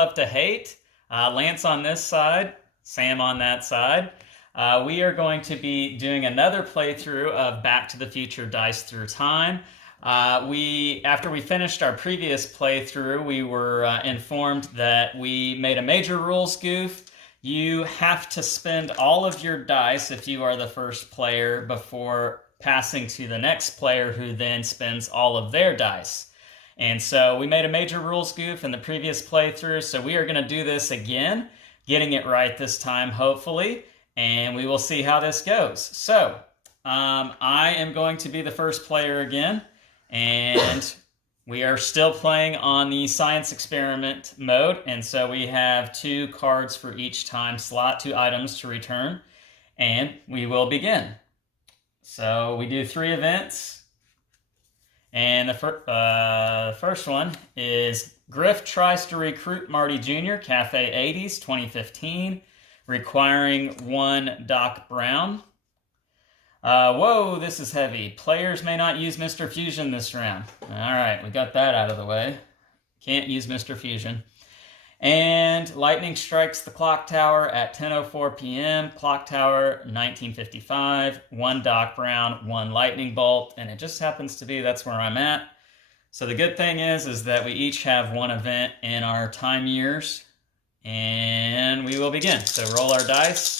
love to hate. Lance on this side, Sam on that side. We are going to be doing another playthrough of Back to the Future Dice Through Time. After we finished our previous playthrough, we were informed that we made a major rules goof. You have to spend all of your dice if you are the first player before passing to the next player, who then spends all of their dice. And so we made a major rules goof in the previous playthrough, so we are going to do this again, getting it right this time, hopefully, and we will see how this goes. So, I am going to be the first player again, and we are still playing on the science experiment mode, and so we have 2 cards for each time slot, 2 items to return, and we will begin. So we do 3 events, and the first one is Griff tries to recruit Marty Jr., Cafe 80s, 2015, requiring 1 Doc Brown. Whoa, this is heavy. Players may not use Mr. Fusion this round. All right, we got that out of the way. Can't use Mr. Fusion. And lightning strikes the clock tower at 10:04 p.m. Clock tower, 1955. 1 Doc Brown, 1 lightning bolt, and it just happens to be that's where I'm at. So the good thing is that we each have 1 event in our time years, and we will begin. So roll our dice.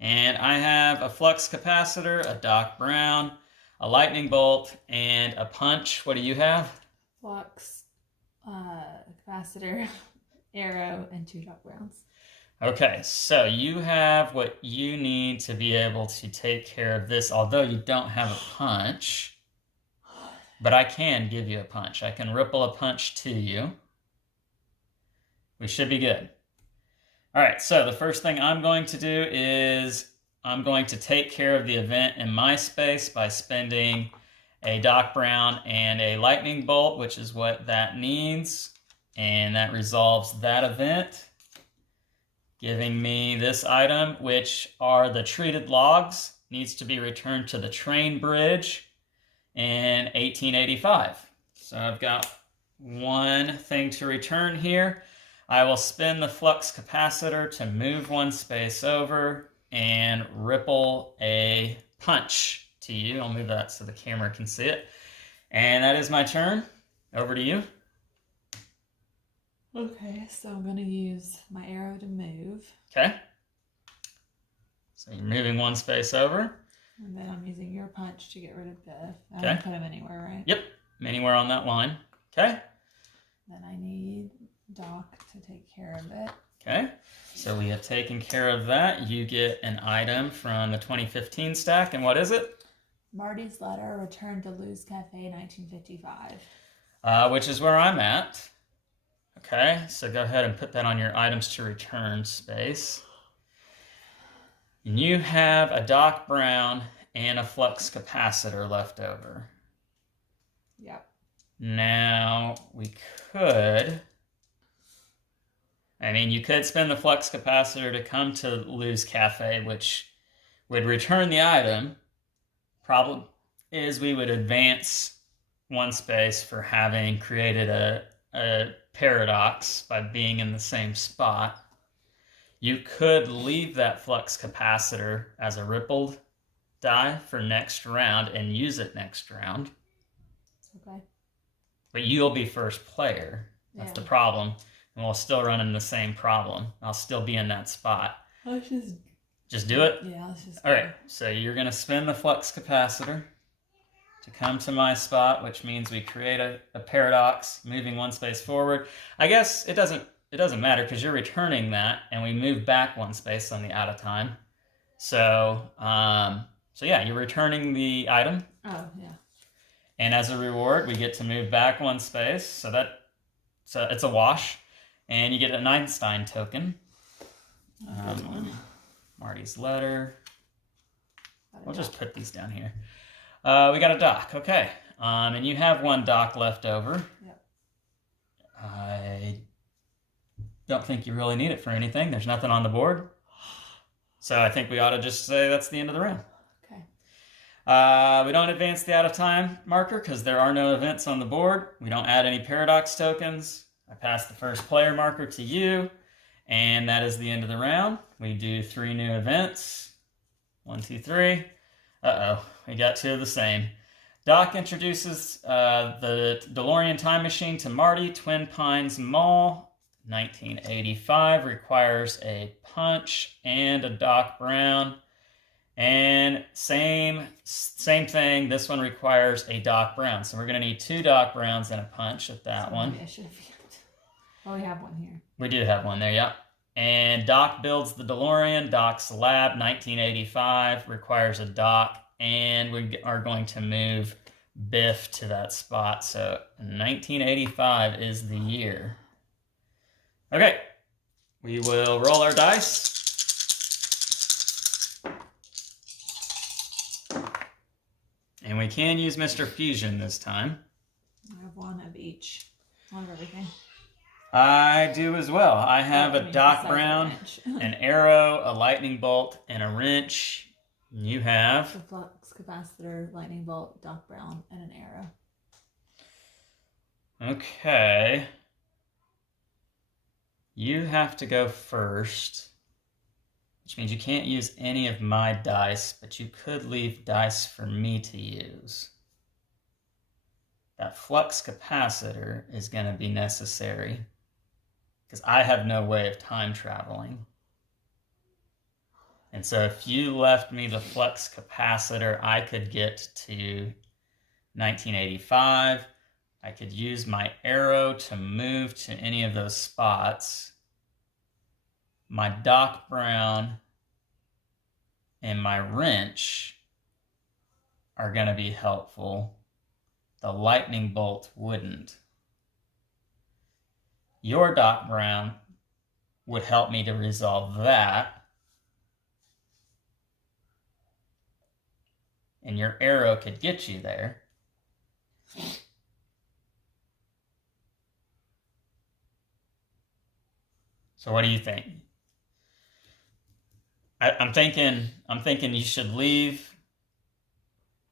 And I have a flux capacitor, a Doc Brown, a lightning bolt, and a punch. What do you have? Flux, capacitor, arrow, and 2 Doc Browns. Okay, so you have what you need to be able to take care of this, although you don't have a punch. But I can give you a punch. I can ripple a punch to you. We should be good. All right, so the first thing I'm going to do is I'm going to take care of the event in my space by spending a Doc Brown and a lightning bolt, which is what that needs. And that resolves that event, giving me this item, which are the treated logs. Needs to be returned to the train bridge in 1885. So I've got 1 thing to return here. I will spin the flux capacitor to move 1 space over and ripple a punch to you. I'll move that so the camera can see it. And that is my turn. Over to you. Okay, so I'm going to use my arrow to move. Okay. So you're moving 1 space over. And then I'm using your punch to get rid of Biff. I Okay. can put him anywhere, right? Yep, anywhere on that line. Okay. Then I need Doc to take care of it. Okay, so we have taken care of that. You get an item from the 2015 stack, and what is it? Marty's letter, returned to Lou's Cafe, 1955. Which is where I'm at. Okay, so go ahead and put that on your items to return space. And you have a Doc Brown and a flux capacitor left over. Yep. Now, we could... you could spend the flux capacitor to come to Lou's Cafe, which would return the item. Problem is we would advance 1 space for having created a paradox by being in the same spot. You could leave that flux capacitor as a rippled die for next round and use it next round. Okay. But you'll be first player. That's the problem. And we'll still run into the same problem. I'll still be in that spot. Let's just do it? Yeah, let's just All right, so you're going to spin the flux capacitor to come to my spot, which means we create a paradox, moving 1 space forward. I guess it doesn't matter because you're returning that, and we move back 1 space on the out of time. So yeah, you're returning the item. Oh, yeah. And as a reward, we get to move back 1 space. So it's a wash. And you get an Einstein token. Marty's letter. We'll just put these down here. We got a Doc, okay. And you have 1 Doc left over. Yep. I don't think you really need it for anything. There's nothing on the board. So I think we ought to just say that's the end of the round. Okay. We don't advance the out of time marker because there are no events on the board. We don't add any paradox tokens. I pass the first player marker to you, and that is the end of the round. We do 3 new events. 1, 2, 3. Uh-oh, we got 2 of the same. Doc introduces the DeLorean time machine to Marty, Twin Pines Mall. 1985 requires a punch and a Doc Brown. And same thing, this one requires a Doc Brown. So we're going to need 2 Doc Browns and a punch at that one. Maybe I should have. Well, we have one here. We do have one there, yeah. And Doc builds the DeLorean. Doc's lab, 1985, requires a Doc. And we are going to move Biff to that spot. So 1985 is the year. Okay, we will roll our dice. And we can use Mr. Fusion this time. I have 1 of each. 1 of everything. I do as well. I have a Doc Brown, an arrow, a lightning bolt, and a wrench. You have the flux capacitor, lightning bolt, Doc Brown, and an arrow. Okay. You have to go first, which means you can't use any of my dice, but you could leave dice for me to use. That flux capacitor is going to be necessary because I have no way of time traveling. And so if you left me the flux capacitor, I could get to 1985. I could use my arrow to move to any of those spots. My Doc Brown and my wrench are going to be helpful. The lightning bolt wouldn't. Your Doc Brown would help me to resolve that. And your arrow could get you there. So what do you think? I'm thinking you should leave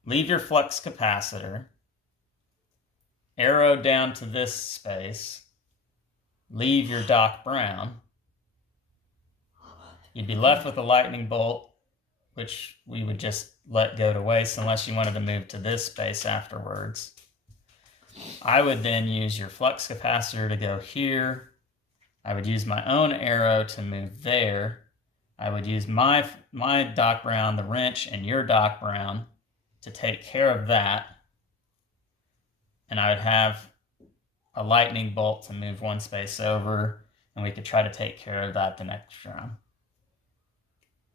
your flux capacitor, arrow down to this space, leave your Doc Brown. You'd be left with a lightning bolt, which we would just let go to waste unless you wanted to move to this space afterwards. I would then use your flux capacitor to go here. I would use my own arrow to move there. I would use my Doc Brown, the wrench, and your Doc Brown to take care of that. And I would have a lightning bolt to move 1 space over, and we could try to take care of that the next round.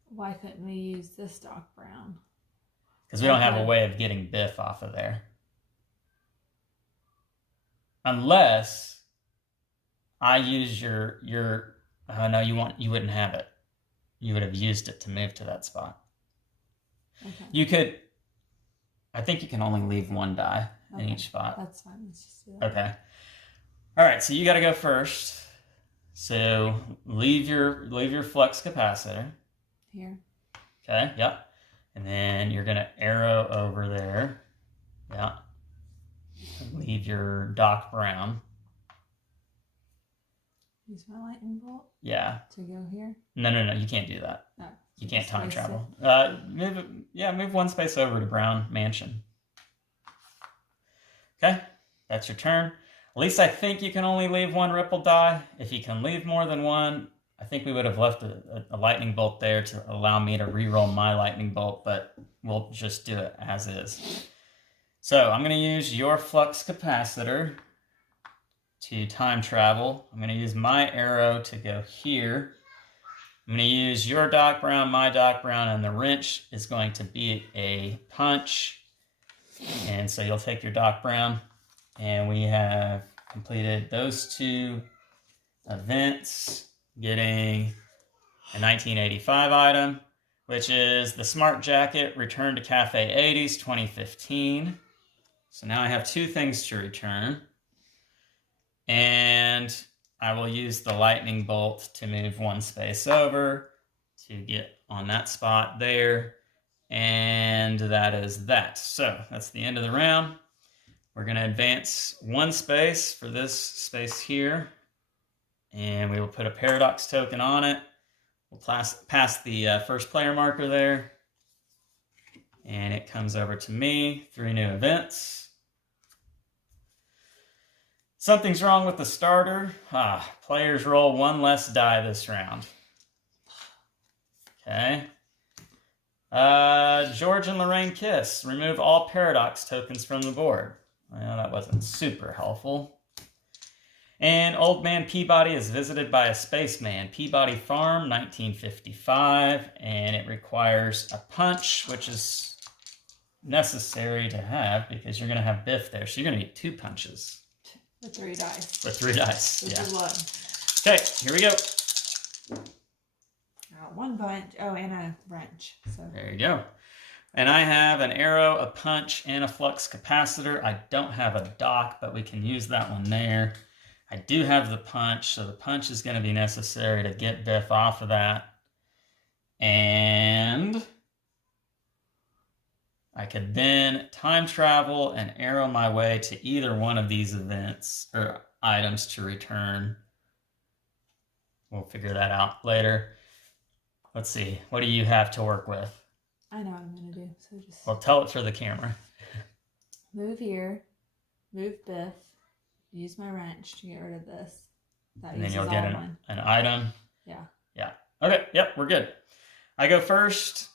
Why couldn't we use this Doc Brown? Because we don't have a way of getting Biff off of there. Unless I use your oh no, you wouldn't have it. You would have used it to move to that spot. Okay. You could, I think you can only leave 1 die in each spot. That's fine. Let's just do that. Okay. All right, so you got to go first. So leave your flux capacitor. Here. Okay, yep. And then you're going to arrow over there. Yeah. Leave your Doc Brown. Use my lightning bolt? Yeah. To go here? No, you can't do that. No. You can't time travel. Move 1 space over to Brown Mansion. Okay, that's your turn. At least I think you can only leave 1 ripple die. If you can leave more than 1, I think we would have left a lightning bolt there to allow me to re-roll my lightning bolt, but we'll just do it as is. So I'm going to use your flux capacitor to time travel. I'm going to use my arrow to go here. I'm going to use your Doc Brown, my Doc Brown, and the wrench is going to be a punch. And so you'll take your Doc Brown, and we have completed those 2 events, getting a 1985 item, which is the Smart Jacket Return to Cafe 80s 2015. So now I have 2 things to return. And I will use the lightning bolt to move 1 space over to get on that spot there. And that is that. So that's the end of the round. We're going to advance one space for this space here. And we will put a paradox token on it. We'll pass the first player marker there. And it comes over to me. 3 new events. Something's wrong with the starter. Players roll 1 less die this round. Okay. George and Lorraine kiss. Remove all paradox tokens from the board. Well, that wasn't super helpful. And Old Man Peabody is visited by a spaceman. Peabody Farm, 1955. And it requires a punch, which is necessary to have because you're going to have Biff there. So you're going to need 2 punches. With 3 dice. With 3 dice, With yeah. the blood. Okay, here we go. I got 1 punch. Oh, and a wrench. So There you go. And I have an arrow, a punch, and a flux capacitor. I don't have a dock, but we can use that one there. I do have the punch, so the punch is going to be necessary to get Biff off of that. And I could then time travel and arrow my way to either one of these events or items to return. We'll figure that out later. Let's see. What do you have to work with? I know what I'm going to do. So just Well, tell it for the camera. move here, move Biff, use my wrench to get rid of this. That And then uses you'll all get mine. an item. Yeah. Yeah. Okay. Yep. We're good. I go first.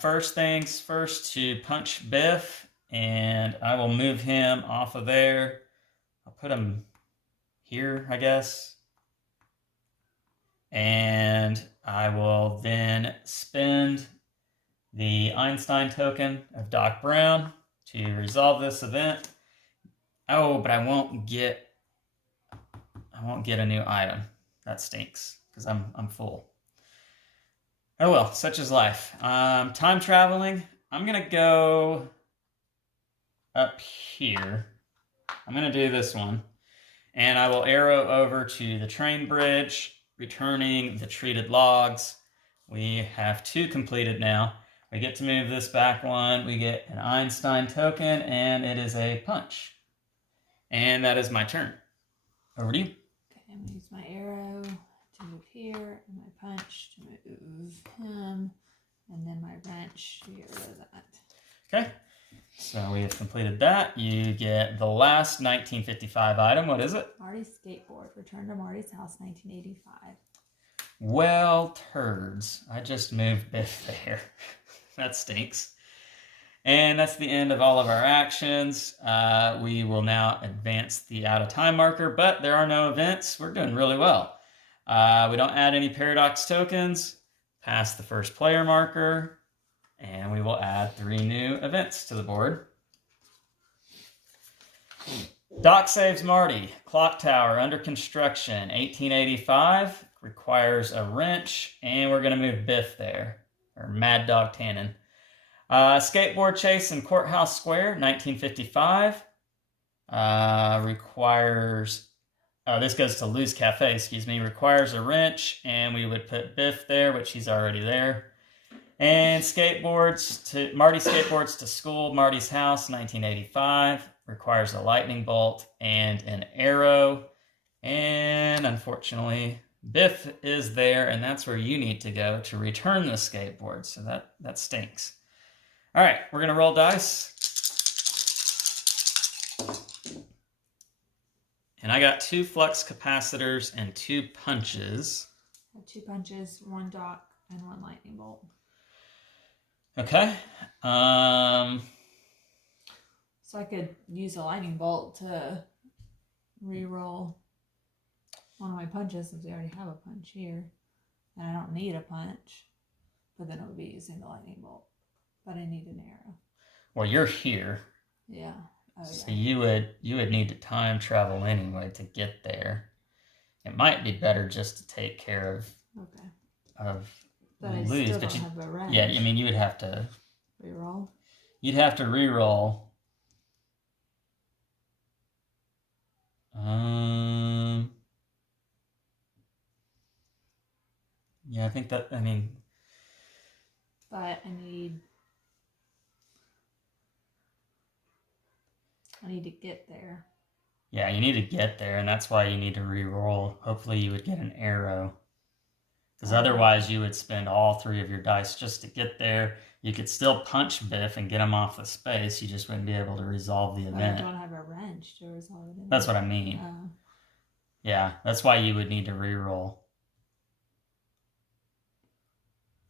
First things first to punch Biff, and I will move him off of there. I'll put him here, I guess. And I will then spend the Einstein Token of Doc Brown to resolve this event. Oh, but I won't get a new item. That stinks because I'm full. Oh well, such is life. Time traveling. I'm gonna go up here. I'm gonna do this one, and I will arrow over to the train bridge, returning the treated logs. We have 2 completed now. We get to move this back 1. We get an Einstein token, and it is a punch. And that is my turn. Over to you. Okay, I'm going to use my arrow to move here, and my punch to move him, and then my wrench to get rid of that. Okay, so we have completed that. You get the last 1955 item. What is it? Marty's skateboard. Return to Marty's house, 1985. Well, turds. I just moved Biff there. That stinks. And that's the end of all of our actions. We will now advance the out of time marker, but there are no events. We're doing really well. We don't add any paradox tokens. Pass the first player marker, and we will add 3 new events to the board. Doc saves Marty. Clock tower under construction. 1885. Requires a wrench, and we're going to move Biff there. Or Mad Dog Tannen. Skateboard chase in Courthouse Square, 1955. Requires... Oh, this goes to Lou's Cafe, excuse me. Requires a wrench, and we would put Biff there, which he's already there. And Marty skateboards to school, Marty's house, 1985. Requires a lightning bolt and an arrow. And unfortunately, Biff is there, and that's where you need to go to return the skateboard. So that stinks. All right, we're going to roll dice. And I got 2 flux capacitors and 2 punches. I have 2 punches, 1 dock, and 1 lightning bolt. Okay. So I could use a lightning bolt to re-roll one of my punches since we already have a punch here. And I don't need a punch, but then it would be using the lightning bolt. But I need an arrow. Well, you're here. Yeah. Oh, So yeah. you would need to time travel anyway to get there. It might be better just to take care of But I Lou's, still but don't have a wrench. yeah, I mean you would have to Reroll. You'd have to re-roll. Yeah, I think that, I mean... But I need I need to get there. Yeah, you need to get there, and that's why you need to re-roll. Hopefully you would get an arrow. Because otherwise you would spend all 3 of your dice just to get there. You could still punch Biff and get him off the space. You just wouldn't be able to resolve the event. I don't have a wrench to resolve it. That's what I mean. Yeah, that's why you would need to re-roll.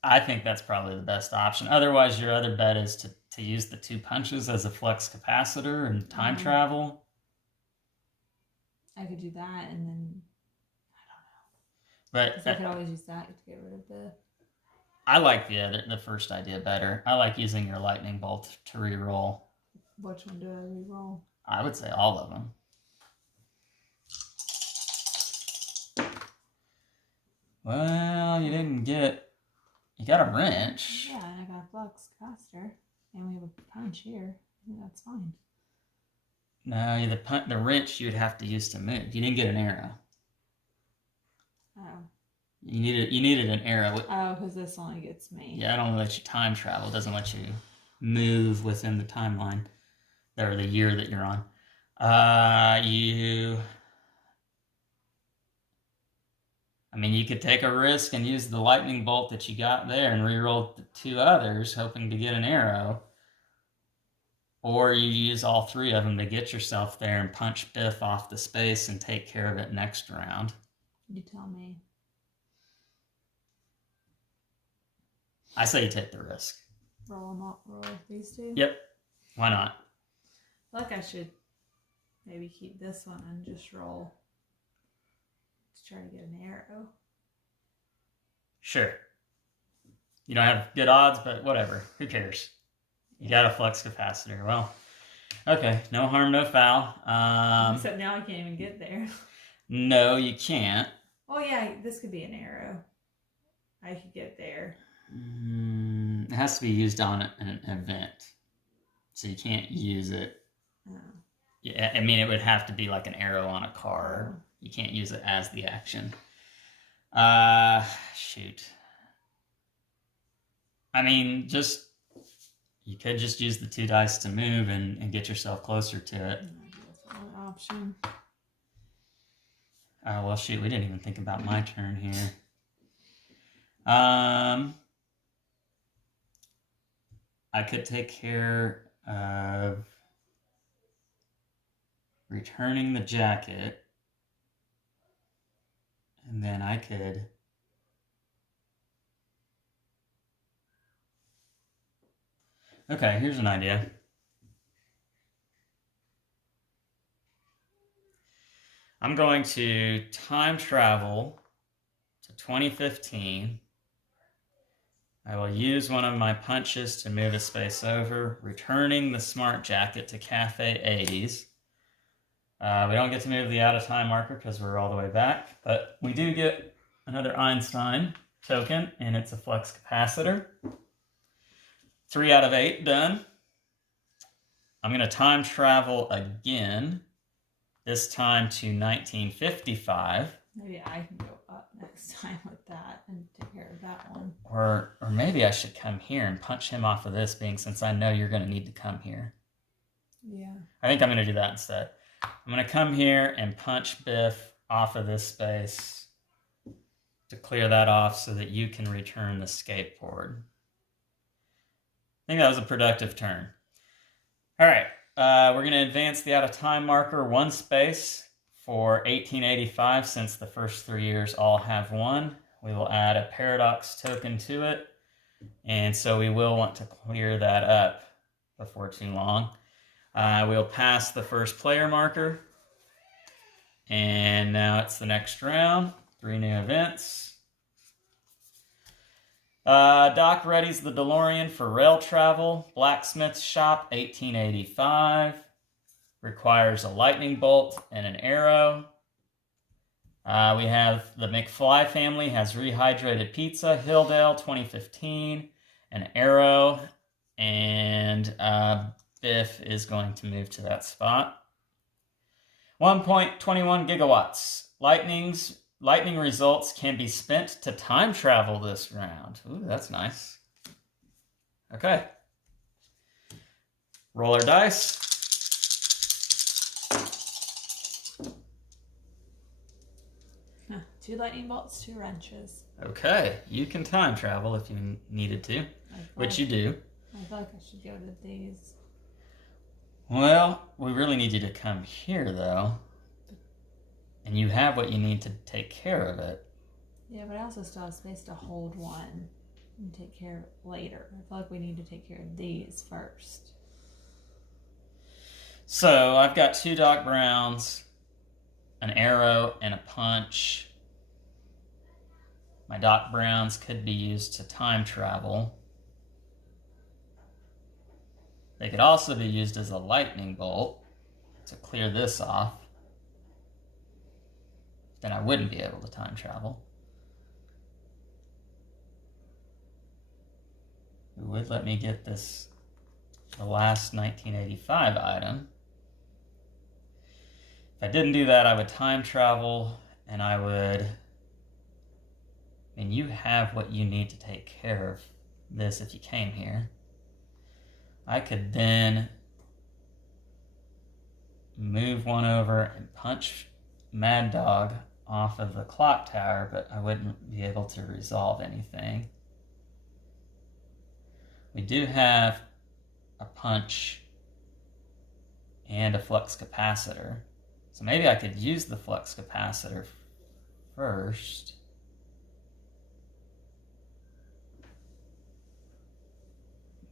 I think that's probably the best option. Otherwise, your other bet is to use the 2 punches as a flux capacitor and time travel. I could do that, and then But I could always use that to get rid of the. I like the first idea better. I like using your lightning bolt to re-roll. Which one do I re-roll? I would say all of them. Well, you didn't get. You got a wrench. Yeah, and I got a flux capacitor, and we have a punch here. I think that's fine. No, the wrench you would have to use to move. You didn't get an arrow. Oh. You needed an arrow. Oh, because this only gets me. Yeah, it only lets you time travel. It doesn't let you move within the timeline or the year that you're on. You could take a risk and use the lightning bolt that you got there and re-roll the 2 others, hoping to get an arrow. Or you use all 3 of them to get yourself there and punch Biff off the space and take care of it next round. You tell me. I say you take the risk. Roll these 2? Yep. Why not? I feel like I should maybe keep this one and just roll to try to get an arrow. Sure. You don't have good odds, but whatever. Who cares? You got a flux capacitor. Well, okay. No harm, no foul. Except now I can't even get there. No, you can't. Oh yeah, this could be an arrow. I could get there. It has to be used on an event. So you can't use it. Oh. Yeah, it would have to be like an arrow on a card. You can't use it as the action. Shoot. You could just use the 2 dice to move and get yourself closer to it. That's one option. Oh, well, shoot, we didn't even think about my turn here. I could take care of returning the jacket. And then I could... Okay, here's an idea. I'm going to time travel to 2015. I will use one of my punches to move a space over, returning the smart jacket to Cafe 80s. We don't get to move the out-of-time marker because we're all the way back, but we do get another Einstein token, and it's a flux capacitor. 3 out of 8 done. I'm going to time travel again, this time to 1955. Maybe I can go up next time with that and take care of that one. Or maybe I should come here and punch him off of this, since I know you're going to need to come here. Yeah. I think I'm going to do that instead. I'm going to come here and punch Biff off of this space to clear that off so that you can return the skateboard. I think that was a productive turn. All right, we're going to advance the out-of-time marker 1 space for 1885, since the first 3 years all have 1. We will add a paradox token to it, and so we will want to clear that up before too long. We'll pass the first player marker, and now it's the next round. 3 new events. Doc readies the DeLorean for rail travel. Blacksmith's shop, 1885. Requires a lightning bolt and an arrow. We have the McFly family has rehydrated pizza. Hilldale, 2015. An arrow. And Biff is going to move to that spot. 1.21 gigawatts. Lightning results can be spent to time travel this round. Ooh, that's nice. Okay. Roll our dice. 2 lightning bolts, 2 wrenches. Okay, you can time travel if you needed to, which you do. I feel like I should go to these. Well, we really need you to come here, though. And you have what you need to take care of it. Yeah, but I also still have space to hold one and take care of it later. I feel like we need to take care of these first. So I've got 2 Doc Browns, an arrow, and a punch. My Doc Browns could be used to time travel. They could also be used as a lightning bolt to clear this off. Then I wouldn't be able to time travel. It would let me get the last 1985 item. If I didn't do that, I would time travel, and I would... you have what you need to take care of this if you came here. I could then move one over and punch Mad Dog off of the clock tower, but I wouldn't be able to resolve anything. We do have a punch and a flux capacitor. So maybe I could use the flux capacitor first.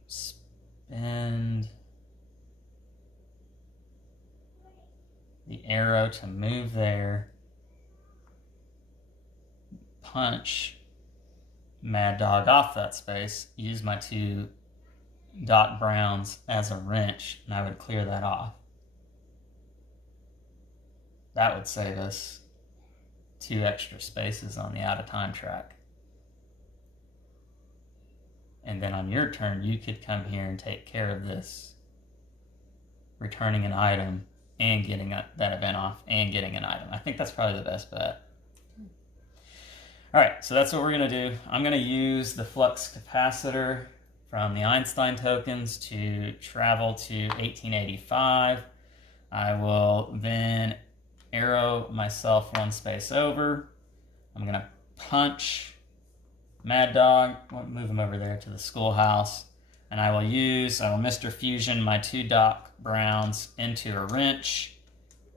Spend the arrow to move there. Punch Mad Dog off that space. Use my 2 Doc Browns as a wrench, and I would clear that off. That would save us 2 extra spaces on the out of time track. And then on your turn, you could come here and take care of this, returning an item and getting that event off and getting an item. I think that's probably the best bet. All right, so that's what we're going to do. I'm going to use the flux capacitor from the Einstein tokens to travel to 1885. I will then arrow myself 1 space over. I'm going to punch Mad Dog, move him over there to the schoolhouse, and I will Mr. Fusion my 2 Doc Browns into a wrench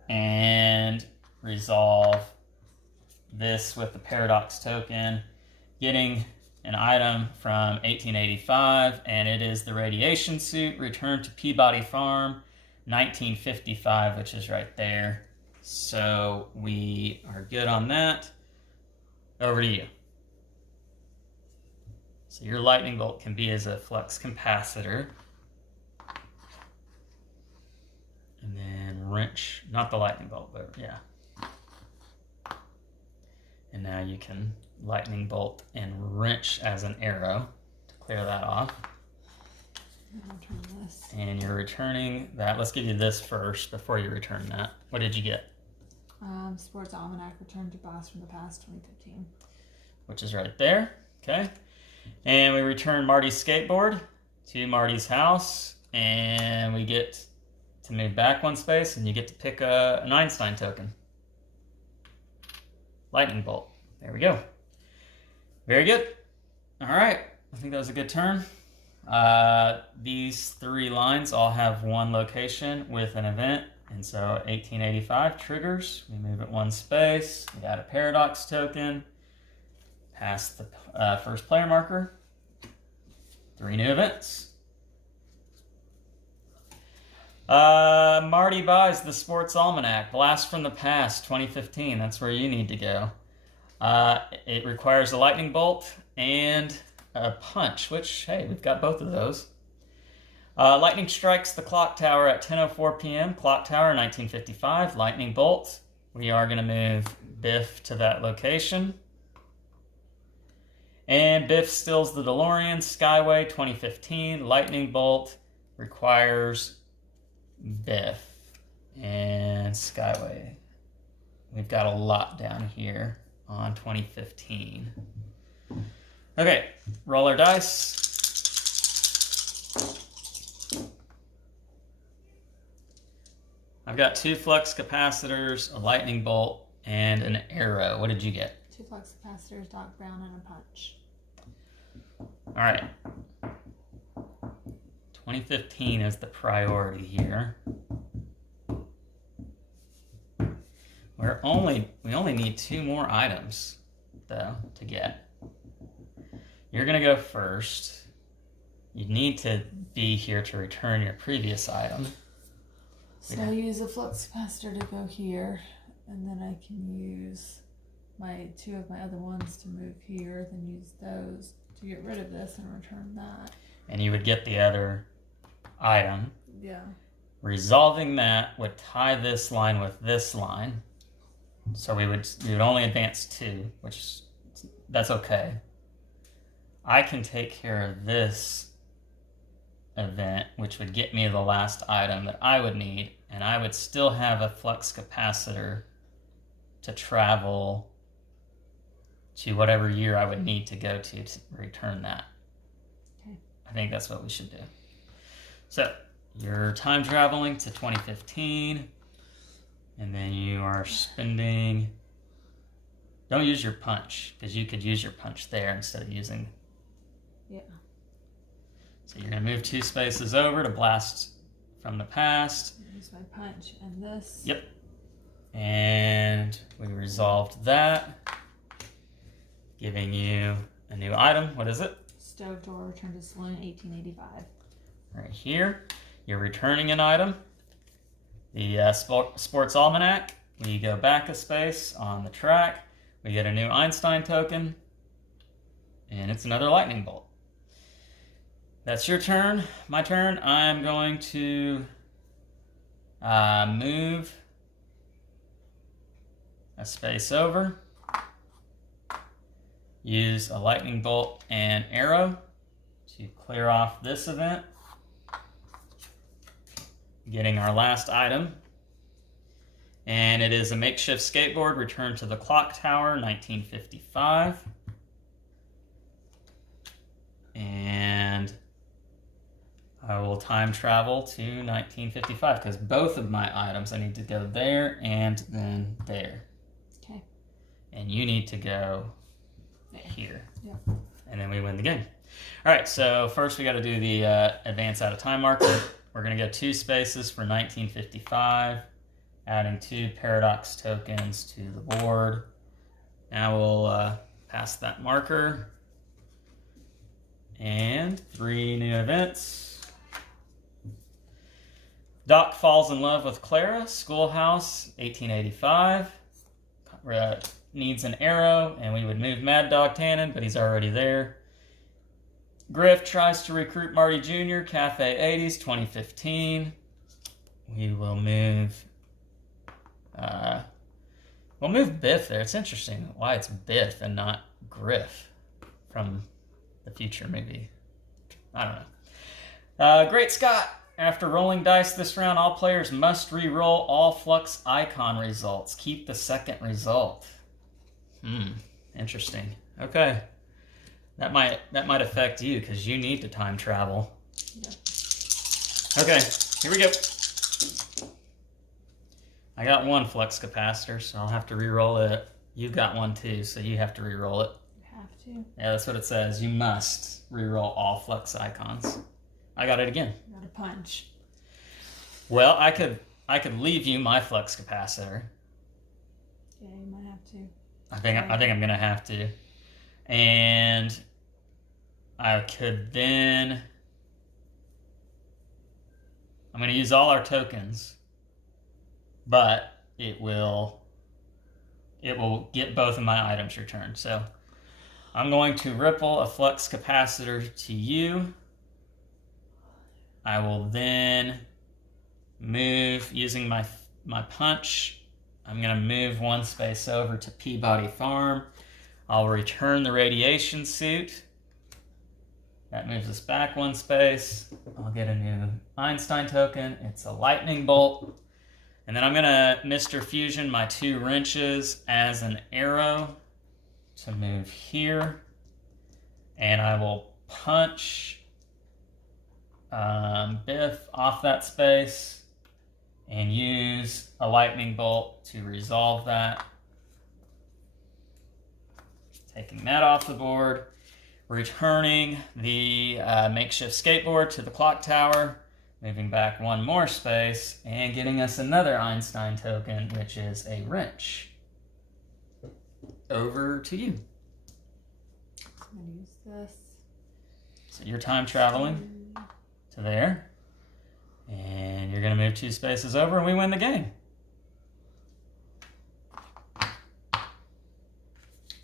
and resolve this with the paradox token, getting an item from 1885, and it is the radiation suit returned to Peabody Farm, 1955, which is right there. So we are good on that. Over to you. So your lightning bolt can be as a flux capacitor. And then wrench, not the lightning bolt, but yeah. And now you can lightning bolt and wrench as an arrow to clear that off. Return this. And you're returning that. Let's give you this first before you return that. What did you get? Sports Almanac Return to Blast from the Past 2015. Which is right there. Okay. And we return Marty's skateboard to Marty's house. And we get to move back 1 space, and you get to pick an Einstein token. Lightning bolt. There we go. Very good. All right. I think that was a good turn. These 3 lines all have 1 location with an event. And so 1885 triggers. We move it 1 space. We got a paradox token. Pass the first player marker. 3 new events. Marty buys the Sports Almanac. Blast from the Past 2015. That's where you need to go. It requires a lightning bolt and a punch, which, hey, we've got both of those. Lightning strikes the clock tower at 10:04 p.m. Clock tower, 1955. Lightning bolt. We are going to move Biff to that location. And Biff steals the DeLorean. Skyway, 2015. Lightning bolt requires Biff and Skyway. We've got a lot down here on 2015. Okay, roll our dice. I've got 2 flux capacitors, a lightning bolt, and an arrow. What did you get? 2 flux capacitors, Doc Brown, and a punch. All right. 2015 is the priority here. We only need 2 more items, though, to get. You're gonna go first. You need to be here to return your previous item. So I'll use a flux capacitor to go here, and then I can use my 2 of my other ones to move here, then use those to get rid of this and return that. And you would get the other item. Yeah. Resolving that would tie this line with this line. So we would only advance 2, which that's okay. I can take care of this event, which would get me the last item that I would need, and I would still have a flux capacitor to travel to whatever year I would need to go to return that. Okay. I think that's what we should do. So you're time traveling to 2015, and then you are spending... Don't use your punch, because you could use your punch there instead of using... Yeah. So you're going to move 2 spaces over to blast from the past. Use my punch and this. Yep. And we resolved that, giving you a new item. What is it? Stove door, return to saloon, 1885. Right here. You're returning an item. The Sports Almanac. We go back a space on the track. We get a new Einstein token. And it's another lightning bolt. That's your turn. My turn. I'm going to move a space over. Use a lightning bolt and arrow to clear off this event. Getting our last item. And it is a makeshift skateboard returned to the clock tower, 1955. And I will time travel to 1955 because both of my items, I need to go there and then there. Okay. And you need to go there. Here. Yep. And then we win the game. All right, so first we got to do the advance out of time marker. We're going to go 2 spaces for 1955, adding 2 paradox tokens to the board. Now we'll pass that marker. And 3 new events. Doc falls in love with Clara, schoolhouse, 1885. Needs an arrow, and we would move Mad Dog Tannen, but he's already there. Griff tries to recruit Marty Jr., Cafe 80s, 2015. We will move... we'll move Biff there. It's interesting why it's Biff and not Griff from the future movie. I don't know. Great Scott. After rolling dice this round, all players must re-roll all Flux icon results. Keep the second result. Interesting. Okay. That might affect you because you need to time travel. Yeah. Okay, here we go. I got 1 flux capacitor, so I'll have to re-roll it. You've got 1 too, so you have to re-roll it. You have to. Yeah, that's what it says. You must re-roll all flux icons. I got it again. Got a punch. Well, I could leave you my flux capacitor. Yeah, you might have to. I think I'm gonna have to, and I could then. I'm gonna use all our tokens, but it will get both of my items returned. So I'm going to ripple a flux capacitor to you. I will then move using my punch. I'm going to move 1 space over to Peabody Farm. I'll return the radiation suit. That moves us back 1 space. I'll get a new Einstein token. It's a lightning bolt. And then I'm going to Mr. Fusion my 2 wrenches as an arrow to move here. And I will punch Biff off that space and use a lightning bolt to resolve that. Taking that off the board. Returning the makeshift skateboard to the clock tower. Moving back one more space and getting us another Einstein token, which is a wrench. Over to you. I'm going to use this. So you're time traveling to there. And you're going to move 2 spaces over and we win the game.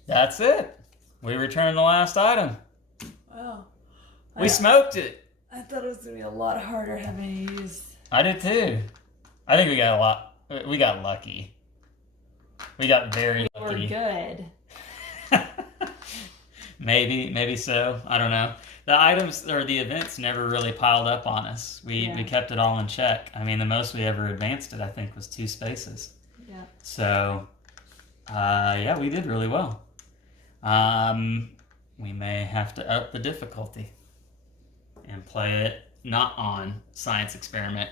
That's it. We returned the last item. Wow. We smoked it. I thought it was going to be a lot harder having to use... I did too. I think we got lucky. We got very lucky. We're good. Maybe so. I don't know. The items or the events never really piled up on us. We kept it all in check. I mean, the most we ever advanced it, I think, was 2 spaces. Yeah. So, we did really well. We may have to up the difficulty and play it not on Science Experiment.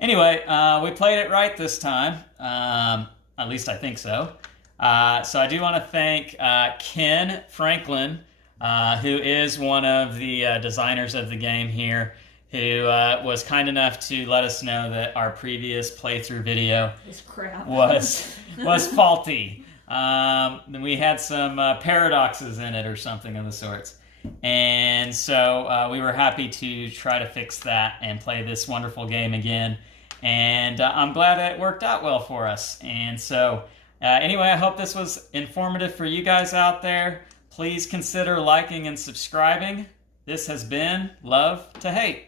Anyway, we played it right this time. At least I think so. So I do want to thank Ken Franklin, who is one of the designers of the game here, who was kind enough to let us know that our previous playthrough video was faulty. We had some paradoxes in it or something of the sorts. And so we were happy to try to fix that and play this wonderful game again. And I'm glad it worked out well for us. And so anyway, I hope this was informative for you guys out there. Please consider liking and subscribing. This has been Love to Hate.